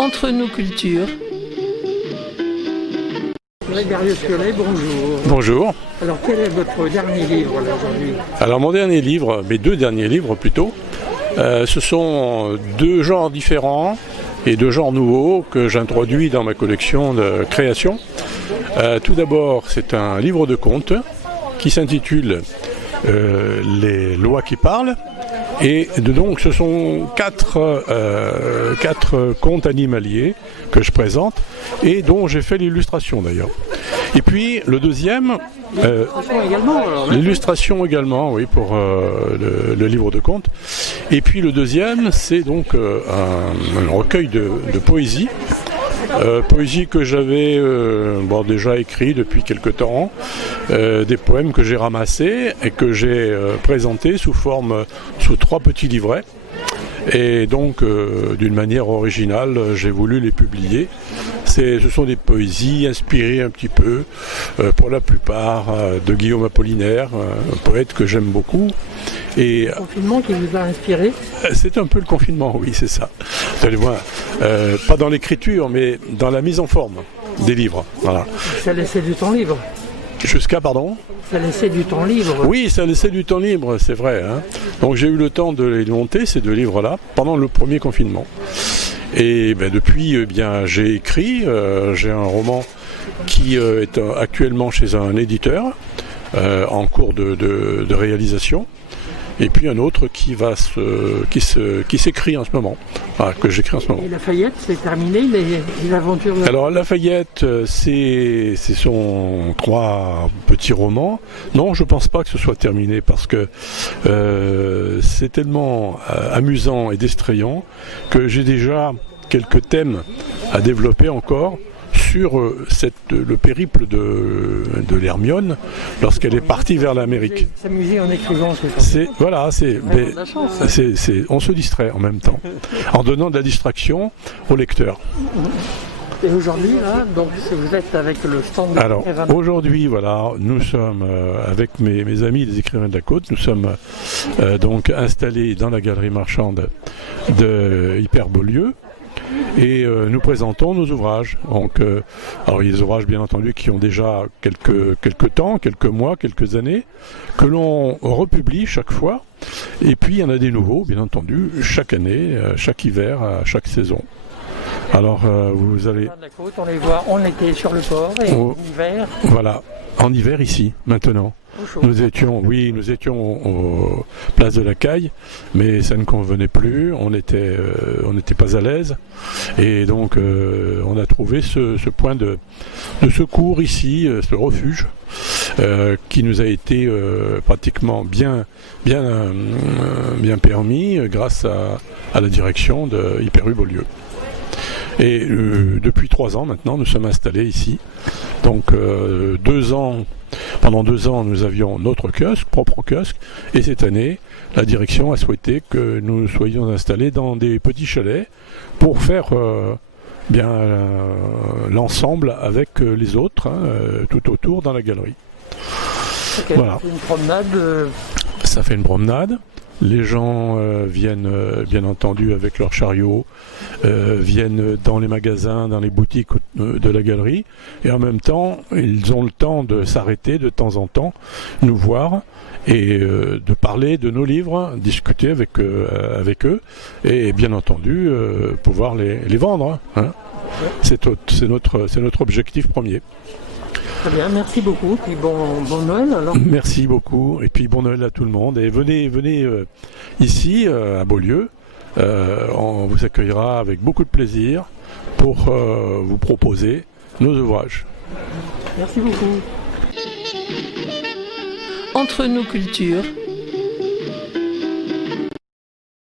Entre nos cultures. Darius-Cholet, bonjour. Bonjour. Alors quel est votre dernier livre là aujourd'hui? Alors mon dernier livre, mes deux derniers livres plutôt, ce sont deux genres différents et deux genres nouveaux que j'introduis dans ma collection de création. Tout d'abord, c'est un livre de contes qui s'intitule Les lois qui parlent. Et donc ce sont quatre contes animaliers que je présente et dont j'ai fait l'illustration d'ailleurs. Et puis le deuxième, l'illustration également, oui, pour le livre de contes. Et puis le deuxième, c'est donc un recueil de poésie. Poésie que j'avais déjà écrit depuis quelque temps, des poèmes que j'ai ramassés et que j'ai présentés sous trois petits livrets. Et donc, d'une manière originale, j'ai voulu les publier. Ce sont des poésies inspirées un petit peu, pour la plupart, de Guillaume Apollinaire, un poète que j'aime beaucoup. Et le confinement qui vous a inspiré? C'est un peu le confinement, oui, c'est ça. Vous allez voir, pas dans l'écriture, mais dans la mise en forme des livres. Voilà. Ça laissait du temps libre. Jusqu'à, pardon? Ça laissait du temps libre. Oui, ça laissait du temps libre, c'est vrai. Hein. Donc j'ai eu le temps de les monter, ces deux livres-là, pendant le premier confinement. Et depuis, j'ai écrit, j'ai un roman qui est actuellement chez un éditeur, en cours de réalisation. Et puis un autre qui s'écrit en ce moment, que j'écris en ce moment. Et Lafayette, c'est terminé, les aventures de... Alors Lafayette, ce sont trois petits romans. Non, je pense pas que ce soit terminé parce que c'est tellement amusant et distrayant que j'ai déjà quelques thèmes à développer encore sur le périple de l'Hermione lorsqu'elle est partie vers l'Amérique. S'amuser en écrivant, c'est ça. Voilà, on se distrait en même temps, en donnant de la distraction au lecteur. Et aujourd'hui, là, donc vous êtes avec le stand de... Alors, aujourd'hui, voilà, nous sommes avec mes amis les écrivains de la Côte, nous sommes donc installés dans la galerie marchande de Hyper-Beaulieu. Et nous présentons nos ouvrages. Donc, alors il y a des ouvrages bien entendu qui ont déjà quelques temps, quelques mois, quelques années, que l'on republie chaque fois. Et puis il y en a des nouveaux, bien entendu, chaque année, chaque hiver, chaque saison. Alors vous allez... On les voit en été sur le port et en hiver. Voilà, en hiver ici, maintenant. Nous étions aux Place de la Caille, mais ça ne convenait plus, on n'était pas à l'aise, et donc on a trouvé ce point de secours ici, ce refuge, qui nous a été pratiquement bien permis grâce à la direction de Hyper-Beaulieu. Et depuis 3 ans maintenant, nous sommes installés ici. Donc pendant 2 ans, nous avions notre propre kiosque, et cette année, la direction a souhaité que nous soyons installés dans des petits chalets pour faire l'ensemble avec les autres, tout autour dans la galerie. Okay, voilà. Une promenade. Ça fait une promenade. Les gens viennent bien entendu avec leurs chariots, viennent dans les magasins, dans les boutiques de la galerie, et en même temps, ils ont le temps de s'arrêter de temps en temps, nous voir, et de parler de nos livres, discuter avec eux, et bien entendu pouvoir les vendre. Hein. C'est notre objectif premier. Très bien, merci beaucoup, puis bon Noël alors. Merci beaucoup, et puis bon Noël à tout le monde, et venez ici à Beaulieu, on vous accueillera avec beaucoup de plaisir pour vous proposer nos ouvrages. Merci beaucoup. Entre nos cultures.